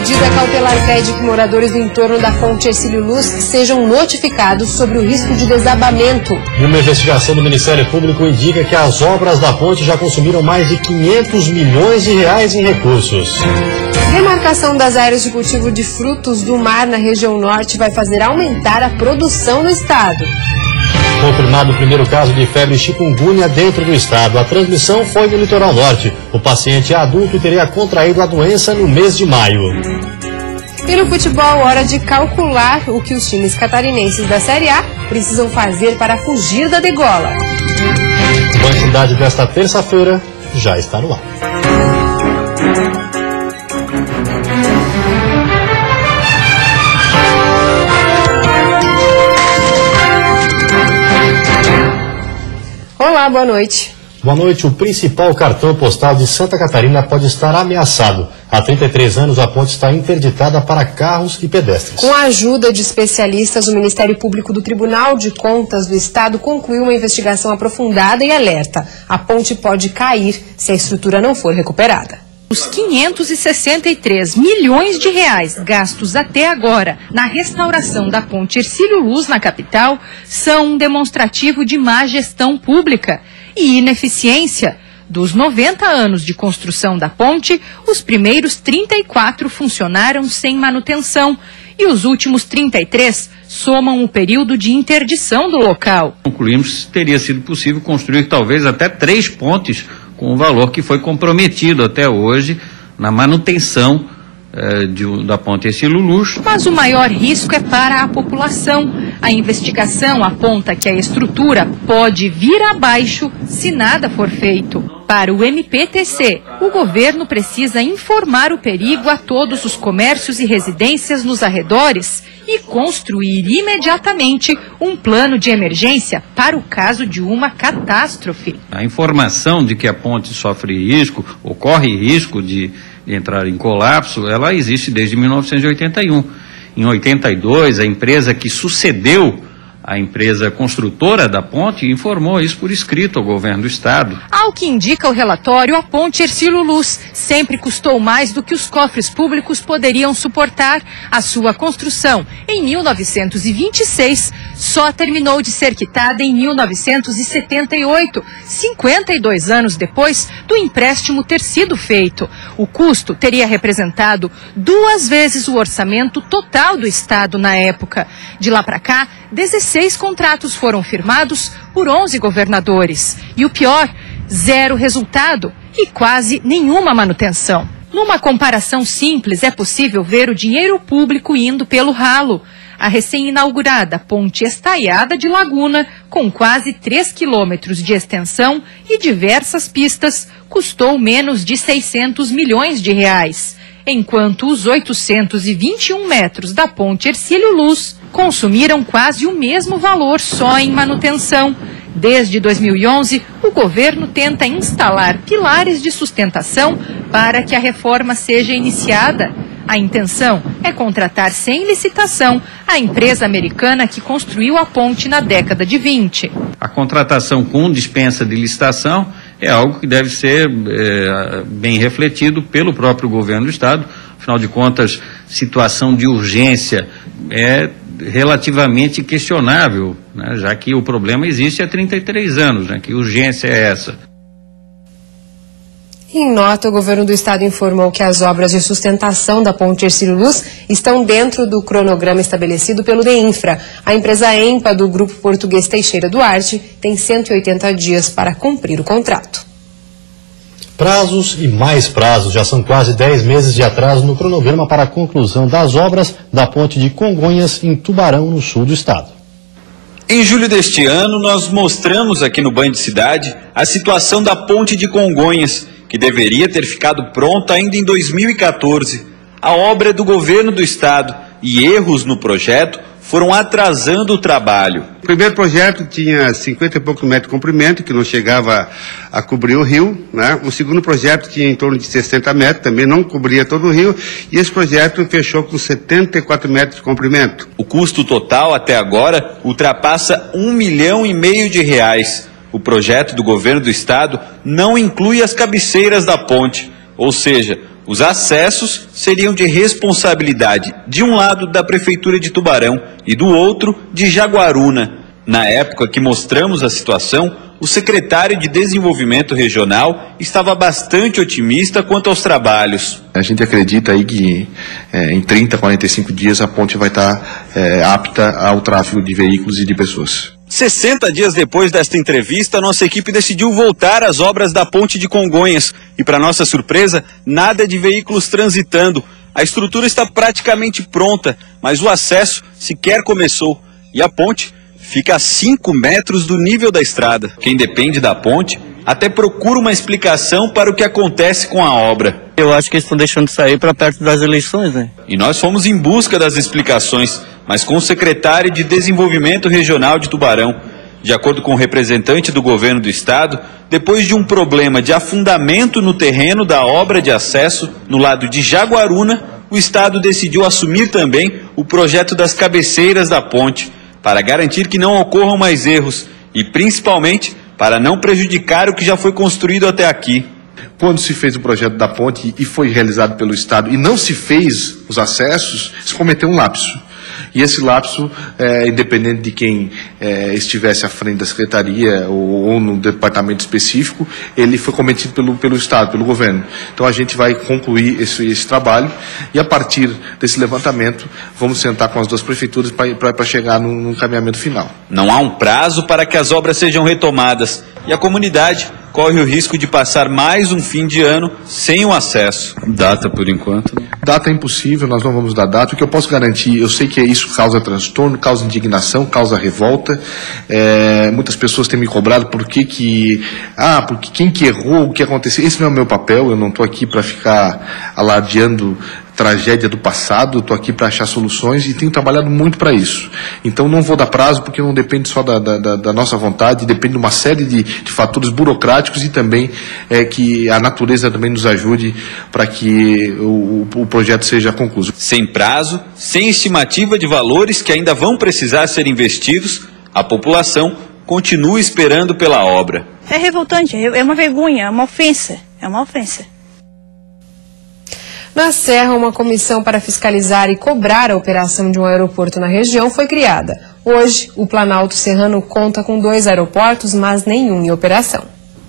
medida cautelar pede que moradores do entorno da ponte Hercílio Luz sejam notificados sobre o risco de desabamento. Uma investigação do Ministério Público indica que as obras da ponte já consumiram mais de 500 milhões de reais em recursos. Demarcação das áreas de cultivo de frutos do mar na região norte vai fazer aumentar a produção no estado. Confirmado o primeiro caso de febre chikungunya dentro do estado. A transmissão foi no litoral norte. O paciente é adulto e teria contraído a doença no mês de maio. E no futebol, hora de calcular o que os times catarinenses da Série A precisam fazer para fugir da degola. O Banco Cidade desta terça-feira já está no ar. Olá, boa noite. Boa noite. O principal cartão postal de Santa Catarina pode estar ameaçado. Há 33 anos, a ponte está interditada para carros e pedestres. Com a ajuda de especialistas, o Ministério Público do Tribunal de Contas do Estado concluiu uma investigação aprofundada e alerta. A ponte pode cair se a estrutura não for recuperada. Os 563 milhões de reais gastos até agora na restauração da ponte Hercílio Luz na capital são um demonstrativo de má gestão pública e ineficiência. Dos 90 anos de construção da ponte, os primeiros 34 funcionaram sem manutenção e os últimos 33 somam o período de interdição do local. Concluímos que teria sido possível construir talvez até 3 pontes com o valor que foi comprometido até hoje na manutenção da ponte Hercílio Luz. Mas o maior risco é para a população. A investigação aponta que a estrutura pode vir abaixo se nada for feito. Para o MPTC, o governo precisa informar o perigo a todos os comércios e residências nos arredores e construir imediatamente um plano de emergência para o caso de uma catástrofe. A informação de que a ponte sofre risco, ou corre risco de entrar em colapso, ela existe desde 1981. Em 82, a empresa que sucedeu a empresa construtora da ponte informou isso por escrito ao governo do estado. Ao que indica o relatório, a ponte Hercílio Luz sempre custou mais do que os cofres públicos poderiam suportar. A sua construção, em 1926, só terminou de ser quitada em 1978, 52 anos depois do empréstimo ter sido feito. O custo teria representado 2 vezes o orçamento total do estado na época. De lá para cá, 16 contratos foram firmados por 11 governadores. E o pior, 0 resultado e quase nenhuma manutenção. Numa comparação simples, é possível ver o dinheiro público indo pelo ralo. A recém-inaugurada ponte estaiada de Laguna, com quase 3 quilômetros de extensão e diversas pistas, custou menos de 600 milhões de reais, enquanto os 821 metros da ponte Hercílio Luz consumiram quase o mesmo valor só em manutenção. Desde 2011, o governo tenta instalar pilares de sustentação para que a reforma seja iniciada. A intenção é contratar sem licitação a empresa americana que construiu a ponte na década de 20. A contratação com dispensa de licitação é algo que deve ser bem refletido pelo próprio governo do estado. Afinal de contas, situação de urgência é relativamente questionável, né, já que o problema existe há 33 anos, né, que urgência é essa? Em nota, o governo do estado informou que as obras de sustentação da ponte Hercílio Luz estão dentro do cronograma estabelecido pelo DEINFRA. A empresa EMPA do Grupo Português Teixeira Duarte tem 180 dias para cumprir o contrato. Prazos e mais prazos. Já são quase 10 meses de atraso no cronograma para a conclusão das obras da ponte de Congonhas em Tubarão, no sul do estado. Em julho deste ano, nós mostramos aqui no Band Cidade a situação da ponte de Congonhas, que deveria ter ficado pronta ainda em 2014. A obra é do governo do estado e erros no projeto foram atrasando o trabalho. O primeiro projeto tinha 50 e poucos metros de comprimento, que não chegava a cobrir o rio, né? O segundo projeto tinha em torno de 60 metros, também não cobria todo o rio, e esse projeto fechou com 74 metros de comprimento. O custo total até agora ultrapassa R$1,5 milhão de reais. O projeto do governo do estado não inclui as cabeceiras da ponte, ou seja, Os acessos seriam de responsabilidade, de um lado, da Prefeitura de Tubarão e do outro, de Jaguaruna. Na época que mostramos a situação, o secretário de Desenvolvimento Regional estava bastante otimista quanto aos trabalhos. A gente acredita aí que em 30, 45 dias a ponte vai estar apta ao tráfego de veículos e de pessoas. 60 dias depois desta entrevista, nossa equipe decidiu voltar às obras da ponte de Congonhas. E, para nossa surpresa, nada de veículos transitando. A estrutura está praticamente pronta, mas o acesso sequer começou. E a ponte fica a 5 metros do nível da estrada. Quem depende da ponte até procura uma explicação para o que acontece com a obra. Eu acho que eles estão deixando de sair para perto das eleições, né? E nós fomos em busca das explicações, mas com o secretário de Desenvolvimento Regional de Tubarão. De acordo com o representante do governo do estado, depois de um problema de afundamento no terreno da obra de acesso no lado de Jaguaruna, o estado decidiu assumir também o projeto das cabeceiras da ponte, para garantir que não ocorram mais erros e, principalmente, para não prejudicar o que já foi construído até aqui. Quando se fez o projeto da ponte e foi realizado pelo Estado e não se fez os acessos, se cometeu um lapso. E esse lapso, independente de quem estivesse à frente da secretaria ou no departamento específico, ele foi cometido pelo Estado, pelo governo. Então a gente vai concluir esse trabalho e a partir desse levantamento vamos sentar com as duas prefeituras para chegar num encaminhamento final. Não há um prazo para que as obras sejam retomadas e a comunidade corre o risco de passar mais um fim de ano sem o acesso. Data por enquanto? Data é impossível, nós não vamos dar data. O que eu posso garantir, eu sei que isso causa transtorno, causa indignação, causa revolta. Muitas pessoas têm me cobrado porque quem que errou, o que aconteceu. Esse não é o meu papel, eu não estou aqui para ficar alardeando tragédia do passado, eu estou aqui para achar soluções e tenho trabalhado muito para isso. Então não vou dar prazo porque não depende só da nossa vontade, depende de uma série de fatores burocráticos e também que a natureza também nos ajude para que o projeto seja concluído. Sem prazo, sem estimativa de valores que ainda vão precisar ser investidos, a população continua esperando pela obra. É revoltante, é uma vergonha, é uma ofensa, Na Serra, uma comissão para fiscalizar e cobrar a operação de um aeroporto na região foi criada. Hoje, o Planalto Serrano conta com 2 aeroportos, mas nenhum em operação.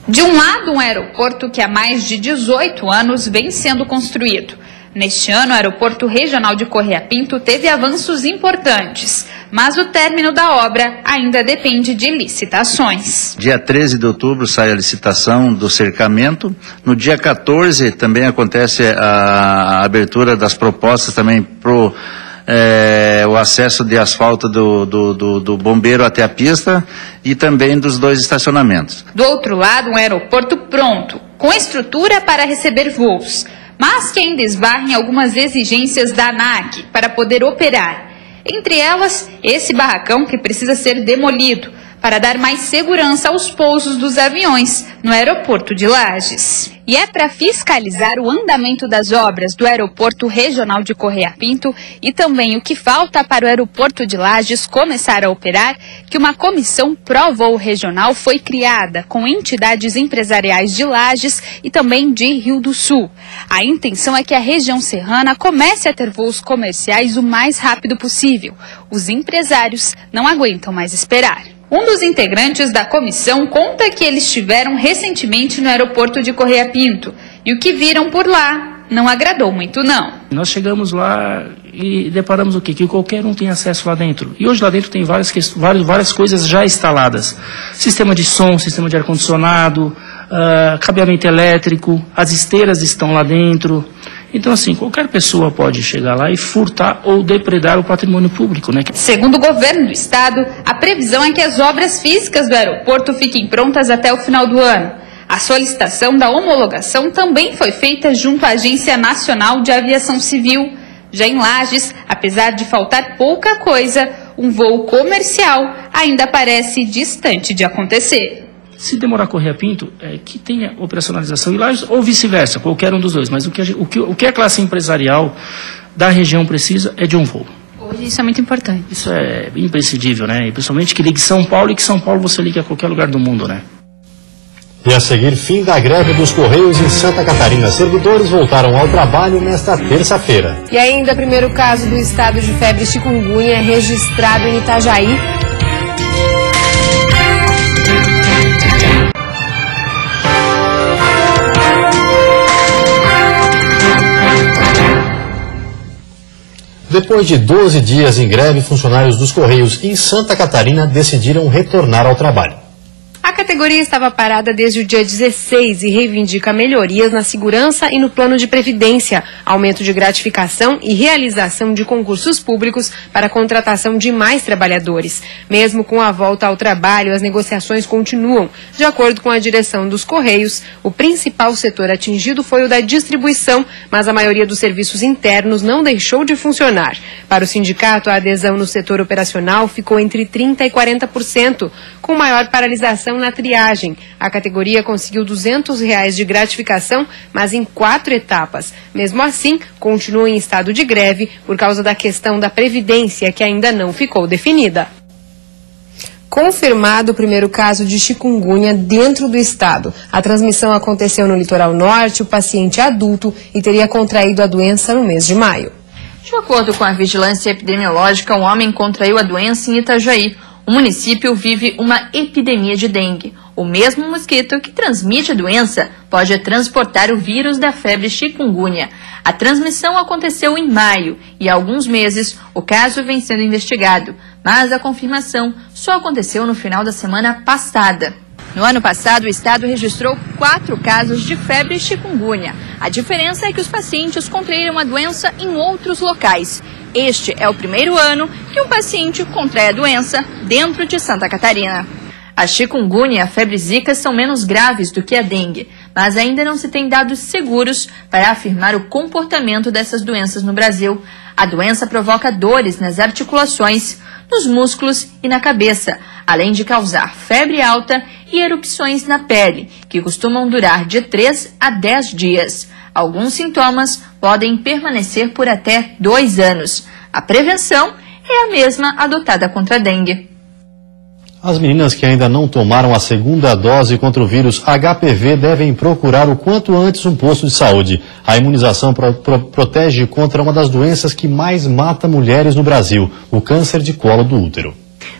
De um lado, um aeroporto que há mais de 18 anos vem sendo construído. Neste ano, o Aeroporto Regional de Correia Pinto teve avanços importantes, mas o término da obra ainda depende de licitações. Dia 13 de outubro sai a licitação do cercamento. No dia 14 também acontece a abertura das propostas também para o acesso de asfalto do bombeiro até a pista e também dos 2 estacionamentos. Do outro lado, um aeroporto pronto, com estrutura para receber voos, mas que ainda esbarra em algumas exigências da ANAC para poder operar. Entre elas, esse barracão que precisa ser demolido para dar mais segurança aos pousos dos aviões no aeroporto de Lages. E é para fiscalizar o andamento das obras do Aeroporto Regional de Correia Pinto e também o que falta para o aeroporto de Lages começar a operar que uma comissão pró-voo regional foi criada com entidades empresariais de Lages e também de Rio do Sul. A intenção é que a região serrana comece a ter voos comerciais o mais rápido possível. Os empresários não aguentam mais esperar. Um dos integrantes da comissão conta que eles estiveram recentemente no aeroporto de Correia Pinto e o que viram por lá não agradou muito, não. Nós chegamos lá e deparamos o quê? Que qualquer um tem acesso lá dentro. E hoje lá dentro tem várias coisas já instaladas. Sistema de som, sistema de ar-condicionado, cabeamento elétrico, as esteiras estão lá dentro. Então, assim, qualquer pessoa pode chegar lá e furtar ou depredar o patrimônio público, né? Segundo o governo do estado, a previsão é que as obras físicas do aeroporto fiquem prontas até o final do ano. A solicitação da homologação também foi feita junto à Agência Nacional de Aviação Civil. Já em Lages, apesar de faltar pouca coisa, um voo comercial ainda parece distante de acontecer. Se demorar a Correia Pinto, que tenha operacionalização em Lages ou vice-versa, qualquer um dos dois. Mas o que a classe empresarial da região precisa é de um voo. Hoje isso é muito importante. Isso é imprescindível, né? E principalmente que ligue São Paulo e que São Paulo você ligue a qualquer lugar do mundo, né? E a seguir, fim da greve dos Correios em Santa Catarina. Servidores voltaram ao trabalho nesta terça-feira. E ainda, primeiro caso do estado de febre chikungunya registrado em Itajaí. Depois de 12 dias em greve, funcionários dos Correios em Santa Catarina decidiram retornar ao trabalho. A categoria estava parada desde o dia 16 e reivindica melhorias na segurança e no plano de previdência, aumento de gratificação e realização de concursos públicos para a contratação de mais trabalhadores. Mesmo com a volta ao trabalho, as negociações continuam. De acordo com a direção dos Correios, o principal setor atingido foi o da distribuição, mas a maioria dos serviços internos não deixou de funcionar. Para o sindicato, a adesão no setor operacional ficou entre 30% e 40%, com maior paralisação na triagem. A categoria conseguiu R$200 de gratificação, mas em 4 etapas. Mesmo assim, continua em estado de greve por causa da questão da previdência, que ainda não ficou definida. Confirmado o primeiro caso de chikungunya dentro do estado. A transmissão aconteceu no litoral norte, o paciente é adulto e teria contraído a doença no mês de maio. De acordo com a vigilância epidemiológica, um homem contraiu a doença em Itajaí. O município vive uma epidemia de dengue. O mesmo mosquito que transmite a doença pode transportar o vírus da febre chikungunya. A transmissão aconteceu em maio e há alguns meses o caso vem sendo investigado, mas a confirmação só aconteceu no final da semana passada. No ano passado, o estado registrou 4 casos de febre chikungunya. A diferença é que os pacientes contraíram a doença em outros locais. Este é o primeiro ano que um paciente contrai a doença dentro de Santa Catarina. A chikungunya e a febre zika são menos graves do que a dengue, mas ainda não se tem dados seguros para afirmar o comportamento dessas doenças no Brasil. A doença provoca dores nas articulações, nos músculos e na cabeça, além de causar febre alta e erupções na pele, que costumam durar de 3 a 10 dias. Alguns sintomas podem permanecer por até 2 anos. A prevenção é a mesma adotada contra a dengue. As meninas que ainda não tomaram a segunda dose contra o vírus HPV devem procurar o quanto antes um posto de saúde. A imunização protege contra uma das doenças que mais mata mulheres no Brasil, o câncer de colo do útero.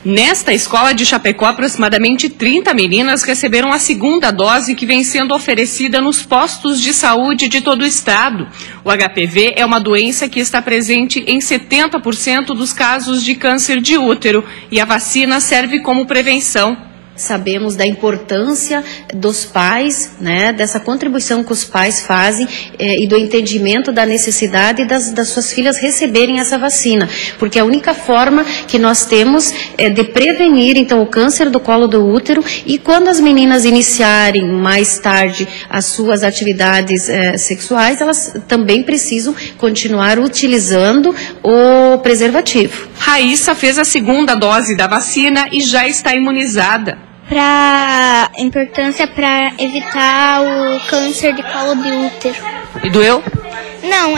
Nesta escola de Chapecó, aproximadamente 30 meninas receberam a segunda dose que vem sendo oferecida nos postos de saúde de todo o estado. O HPV é uma doença que está presente em 70% dos casos de câncer de útero e a vacina serve como prevenção. Sabemos da importância dos pais, né, dessa contribuição que os pais fazem e do entendimento da necessidade das suas filhas receberem essa vacina, porque a única forma que nós temos é de prevenir então o câncer do colo do útero, e quando as meninas iniciarem mais tarde as suas atividades sexuais, elas também precisam continuar utilizando o preservativo. Raíssa fez a segunda dose da vacina e já está imunizada. Para importância para evitar o câncer de colo de útero. E doeu? Não,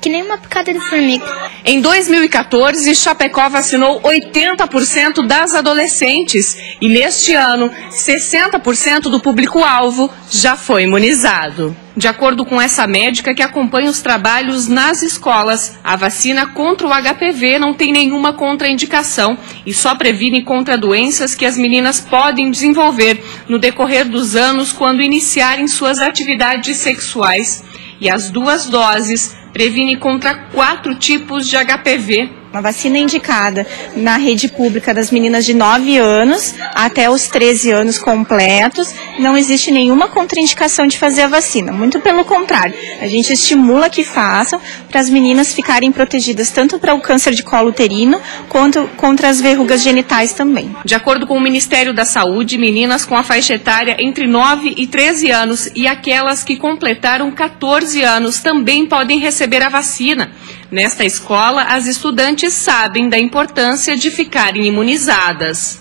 que nem uma picada de formiga. Em 2014, Chapecó vacinou 80% das adolescentes e neste ano, 60% do público-alvo já foi imunizado. De acordo com essa médica que acompanha os trabalhos nas escolas, a vacina contra o HPV não tem nenhuma contraindicação e só previne contra doenças que as meninas podem desenvolver no decorrer dos anos quando iniciarem suas atividades sexuais. E as 2 doses previne contra 4 tipos de HPV. Uma vacina indicada na rede pública das meninas de 9 anos até os 13 anos completos. Não existe nenhuma contraindicação de fazer a vacina. Muito pelo contrário, a gente estimula que façam para as meninas ficarem protegidas tanto para o câncer de colo uterino quanto contra as verrugas genitais também. De acordo com o Ministério da Saúde, meninas com a faixa etária entre 9 e 13 anos e aquelas que completaram 14 anos também podem receber a vacina. Nesta escola, as estudantes sabem da importância de ficarem imunizadas.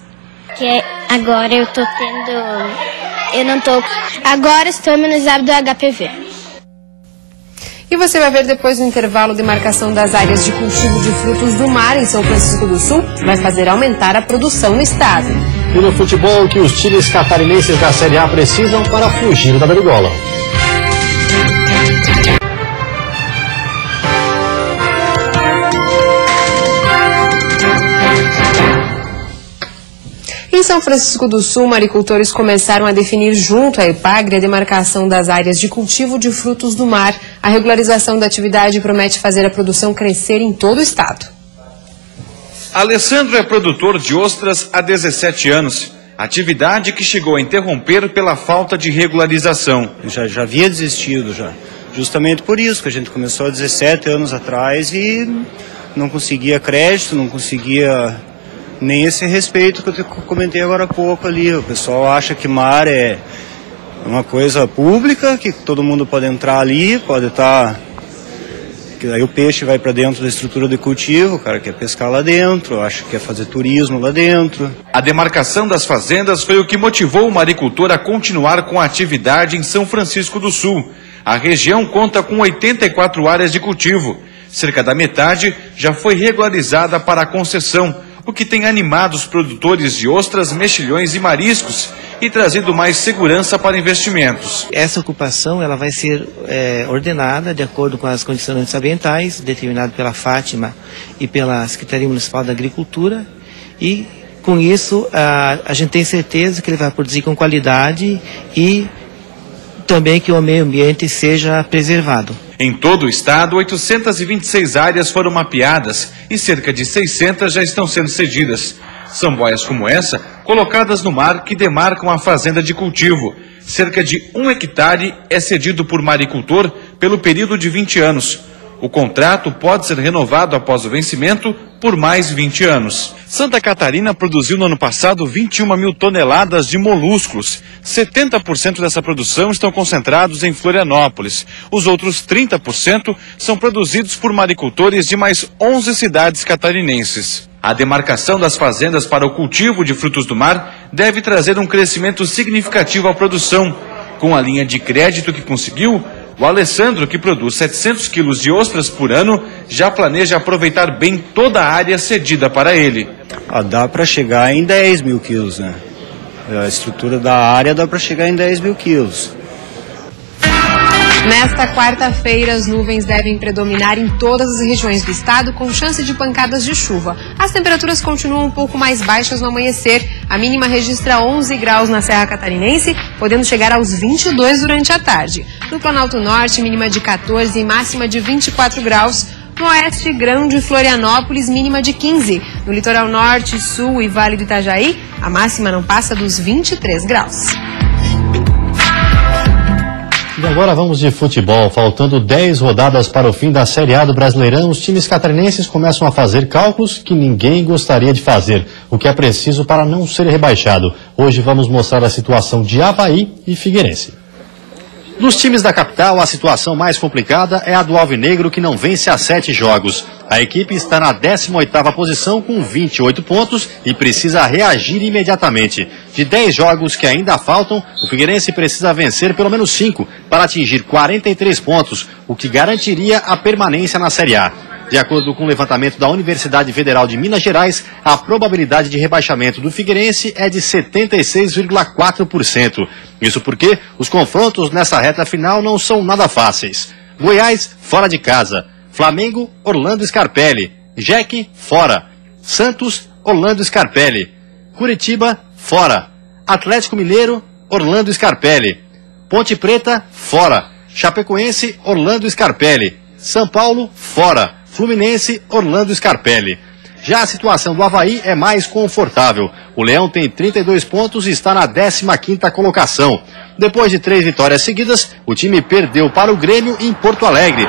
Que agora agora estou imunizada do HPV. E você vai ver depois do intervalo de marcação das áreas de cultivo de frutos do mar em São Francisco do Sul, vai fazer aumentar a produção no estado. E no futebol, que os times catarinenses da Série A precisam para fugir da berigola. Em São Francisco do Sul, maricultores começaram a definir junto à EPAGRE a demarcação das áreas de cultivo de frutos do mar. A regularização da atividade promete fazer a produção crescer em todo o estado. Alessandro é produtor de ostras há 17 anos. Atividade que chegou a interromper pela falta de regularização. Já havia desistido já. Justamente por isso que a gente começou há 17 anos atrás e não conseguia crédito, não conseguia nem esse respeito que eu comentei agora há pouco ali. O pessoal acha que mar é uma coisa pública, que todo mundo pode entrar ali, pode estar... que aí o peixe vai para dentro da estrutura de cultivo, o cara quer pescar lá dentro, acha que quer fazer turismo lá dentro. A demarcação das fazendas foi o que motivou o maricultor a continuar com a atividade em São Francisco do Sul. A região conta com 84 áreas de cultivo. Cerca da metade já foi regularizada para a concessão, o que tem animado os produtores de ostras, mexilhões e mariscos e trazido mais segurança para investimentos. Essa ocupação ela vai ser ordenada de acordo com as condições ambientais determinadas pela Fátima e pela Secretaria Municipal da Agricultura, e com isso a gente tem certeza que ele vai produzir com qualidade e também que o meio ambiente seja preservado. Em todo o estado, 826 áreas foram mapeadas e cerca de 600 já estão sendo cedidas. São boias como essa, colocadas no mar, que demarcam a fazenda de cultivo. Cerca de 1 hectare é cedido por maricultor pelo período de 20 anos. O contrato pode ser renovado após o vencimento por mais 20 anos. Santa Catarina produziu no ano passado 21 mil toneladas de moluscos. 70% dessa produção estão concentrados em Florianópolis. Os outros 30% são produzidos por maricultores de mais 11 cidades catarinenses. A demarcação das fazendas para o cultivo de frutos do mar deve trazer um crescimento significativo à produção. Com a linha de crédito que conseguiu, o Alessandro, que produz 700 quilos de ostras por ano, já planeja aproveitar bem toda a área cedida para ele. Dá para chegar em 10 mil quilos, né? A estrutura da área dá para chegar em 10 mil quilos. Nesta quarta-feira, as nuvens devem predominar em todas as regiões do estado, com chance de pancadas de chuva. As temperaturas continuam um pouco mais baixas no amanhecer. A mínima registra 11 graus na Serra Catarinense, podendo chegar aos 22 durante a tarde. No Planalto Norte, mínima de 14 e máxima de 24 graus. No oeste, Grande e Florianópolis, mínima de 15. No litoral norte, sul e Vale do Itajaí, a máxima não passa dos 23 graus. E agora vamos de futebol. Faltando 10 rodadas para o fim da Série A do Brasileirão, os times catarinenses começam a fazer cálculos que ninguém gostaria de fazer, o que é preciso para não ser rebaixado. Hoje vamos mostrar a situação de Avaí e Figueirense. Nos times da capital, a situação mais complicada é a do Alvinegro, que não vence há 7 jogos. A equipe está na 18ª posição com 28 pontos e precisa reagir imediatamente. De 10 jogos que ainda faltam, o Figueirense precisa vencer pelo menos 5 para atingir 43 pontos, o que garantiria a permanência na Série A. De acordo com o levantamento da Universidade Federal de Minas Gerais, a probabilidade de rebaixamento do Figueirense é de 76,4%. Isso porque os confrontos nessa reta final não são nada fáceis. Goiás, fora de casa. Flamengo, Orlando Scarpelli. Jeque, fora. Santos, Orlando Scarpelli. Curitiba, fora. Atlético Mineiro, Orlando Scarpelli. Ponte Preta, fora. Chapecoense, Orlando Scarpelli. São Paulo, fora. Fluminense, Orlando Scarpelli. Já a situação do Avaí é mais confortável. O Leão tem 32 pontos e está na 15ª colocação. Depois de 3 vitórias seguidas, o time perdeu para o Grêmio em Porto Alegre.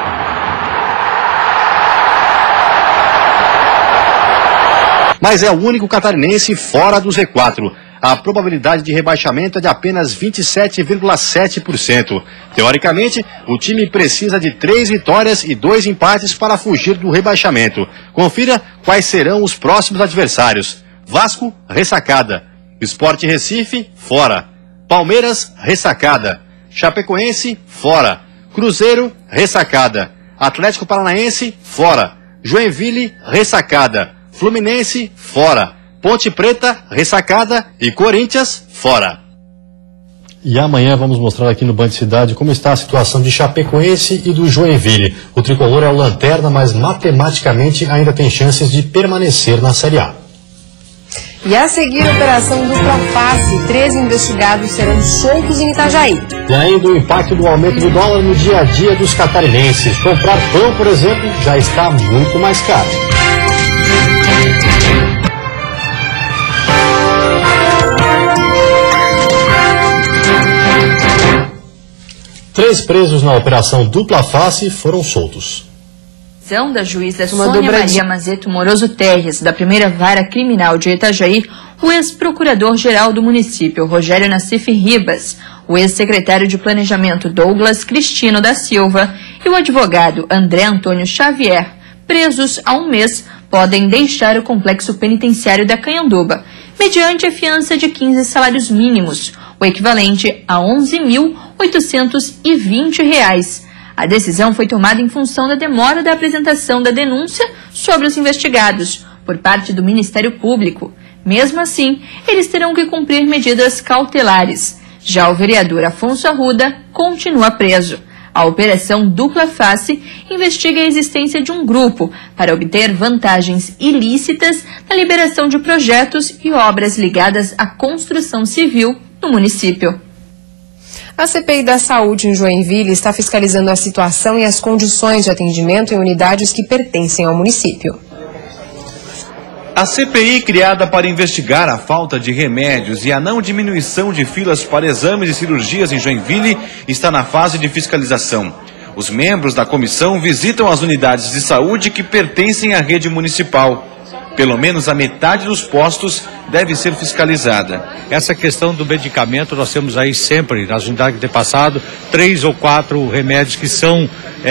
Mas é o único catarinense fora do Z4. A probabilidade de rebaixamento é de apenas 27,7%. Teoricamente, o time precisa de 3 vitórias e 2 empates para fugir do rebaixamento. Confira quais serão os próximos adversários. Vasco, ressacada. Sport Recife, fora. Palmeiras, ressacada. Chapecoense, fora. Cruzeiro, ressacada. Atlético Paranaense, fora. Joinville, ressacada. Fluminense, fora. Ponte Preta, ressacada e Corinthians, fora. E amanhã vamos mostrar aqui no Band Cidade como está a situação de Chapecoense e do Joinville. O tricolor é o lanterna, mas matematicamente ainda tem chances de permanecer na Série A. E a seguir, a operação dupla face. 13 investigados serão soltos em Itajaí. E ainda o impacto do aumento do dólar no dia a dia dos catarinenses. Comprar pão, por exemplo, já está muito mais caro. Três presos na operação dupla face foram soltos. Da juíza Sônia Maria Mazeto Moroso Terres, da primeira vara criminal de Itajaí, o ex-procurador-geral do município, Rogério Nassif Ribas, o ex-secretário de Planejamento Douglas Cristino da Silva e o advogado André Antônio Xavier, presos há um mês, podem deixar o complexo penitenciário da Canhanduba, mediante a fiança de 15 salários mínimos, o equivalente a R$ 11.820. A decisão foi tomada em função da demora da apresentação da denúncia sobre os investigados por parte do Ministério Público. Mesmo assim, eles terão que cumprir medidas cautelares. Já o vereador Afonso Arruda continua preso. A operação Dupla Face investiga a existência de um grupo para obter vantagens ilícitas na liberação de projetos e obras ligadas à construção civil no município. A CPI da Saúde em Joinville está fiscalizando a situação e as condições de atendimento em unidades que pertencem ao município. A CPI, criada para investigar a falta de remédios e a não diminuição de filas para exames e cirurgias em Joinville, está na fase de fiscalização. Os membros da comissão visitam as unidades de saúde que pertencem à rede municipal. Pelo menos a metade dos postos deve ser fiscalizada. Essa questão do medicamento, nós temos aí sempre, nas unidades que tem passado, 3 ou 4 remédios que são,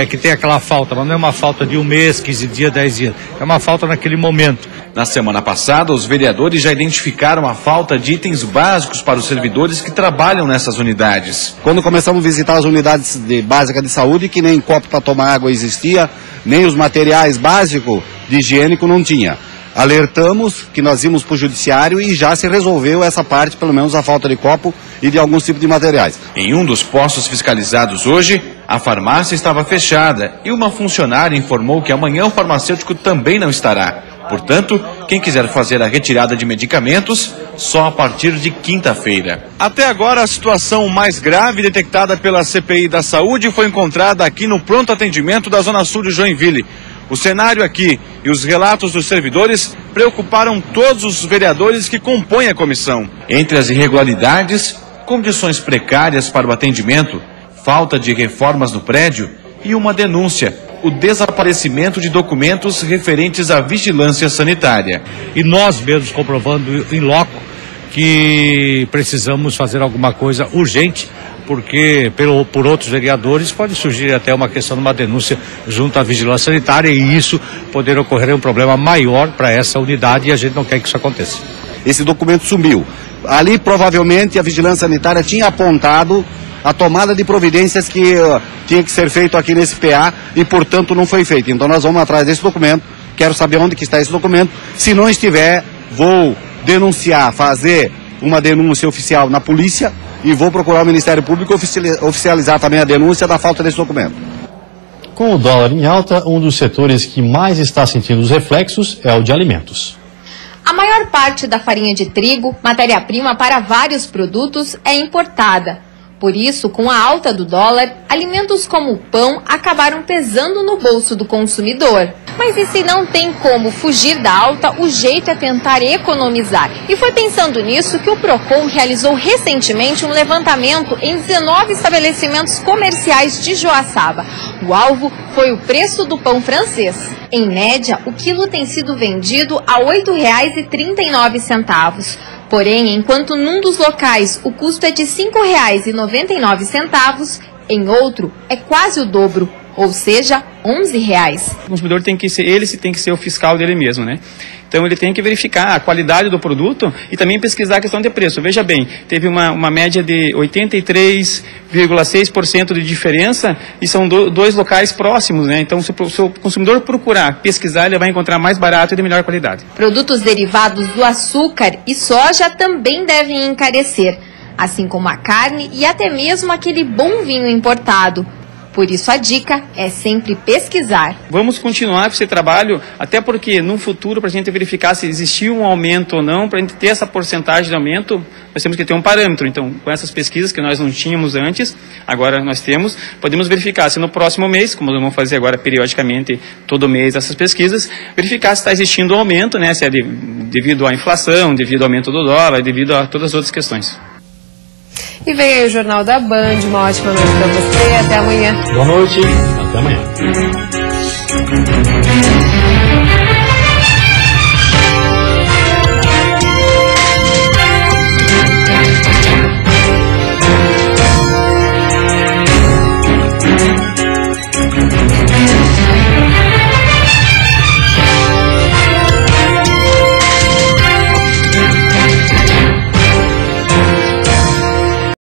que tem aquela falta, mas não é uma falta de um mês, 15 dias, 10 dias, é uma falta naquele momento. Na semana passada, os vereadores já identificaram a falta de itens básicos para os servidores que trabalham nessas unidades. Quando começamos a visitar as unidades básicas de saúde, que nem copo para tomar água existia, nem os materiais básicos de higiênico não tinha. Alertamos que nós íamos para o judiciário e já se resolveu essa parte, pelo menos a falta de copo e de alguns tipos de materiais. Em um dos postos fiscalizados hoje, a farmácia estava fechada e uma funcionária informou que amanhã o farmacêutico também não estará. Portanto, quem quiser fazer a retirada de medicamentos, só a partir de quinta-feira. Até agora, a situação mais grave detectada pela CPI da Saúde foi encontrada aqui no pronto atendimento da Zona Sul de Joinville. O cenário aqui e os relatos dos servidores preocuparam todos os vereadores que compõem a comissão. Entre as irregularidades, condições precárias para o atendimento, falta de reformas no prédio e uma denúncia: o desaparecimento de documentos referentes à vigilância sanitária. E nós mesmos comprovando em loco que precisamos fazer alguma coisa urgente, porque por outros vereadores pode surgir até uma questão de uma denúncia junto à vigilância sanitária e isso poder ocorrer um problema maior para essa unidade e a gente não quer que isso aconteça. Esse documento sumiu. Ali provavelmente a vigilância sanitária tinha apontado a tomada de providências que tinha que ser feito aqui nesse PA e portanto não foi feito. Então nós vamos atrás desse documento, quero saber onde que está esse documento. Se não estiver, vou denunciar, fazer uma denúncia oficial na polícia e vou procurar o Ministério Público oficializar também a denúncia da falta desse documento. Com o dólar em alta, um dos setores que mais está sentindo os reflexos é o de alimentos. A maior parte da farinha de trigo, matéria-prima para vários produtos, é importada. Por isso, com a alta do dólar, alimentos como o pão acabaram pesando no bolso do consumidor. Mas e se não tem como fugir da alta, o jeito é tentar economizar. E foi pensando nisso que o Procon realizou recentemente um levantamento em 19 estabelecimentos comerciais de Joaçaba. O alvo foi o preço do pão francês. Em média, o quilo tem sido vendido a R$ 8,39. Porém, enquanto num dos locais o custo é de R$ 5,99, em outro é quase o dobro, ou seja, R$11. O consumidor tem que ser o fiscal dele mesmo, né? Então ele tem que verificar a qualidade do produto e também pesquisar a questão de preço. Veja bem, teve uma média de 83,6% de diferença e são dois locais próximos, né? Então se o consumidor procurar pesquisar, ele vai encontrar mais barato e de melhor qualidade. Produtos derivados do açúcar e soja também devem encarecer, assim como a carne e até mesmo aquele bom vinho importado. Por isso a dica é sempre pesquisar. Vamos continuar com esse trabalho, até porque no futuro, para a gente verificar se existiu um aumento ou não, para a gente ter essa porcentagem de aumento, nós temos que ter um parâmetro. Então, com essas pesquisas que nós não tínhamos antes, agora nós temos, podemos verificar se no próximo mês, como nós vamos fazer agora periodicamente, todo mês essas pesquisas, verificar se está existindo um aumento, né, se é devido à inflação, devido ao aumento do dólar, devido a todas as outras questões. E vem aí o Jornal da Band. Uma ótima noite para você. Até amanhã. Boa noite. Até amanhã.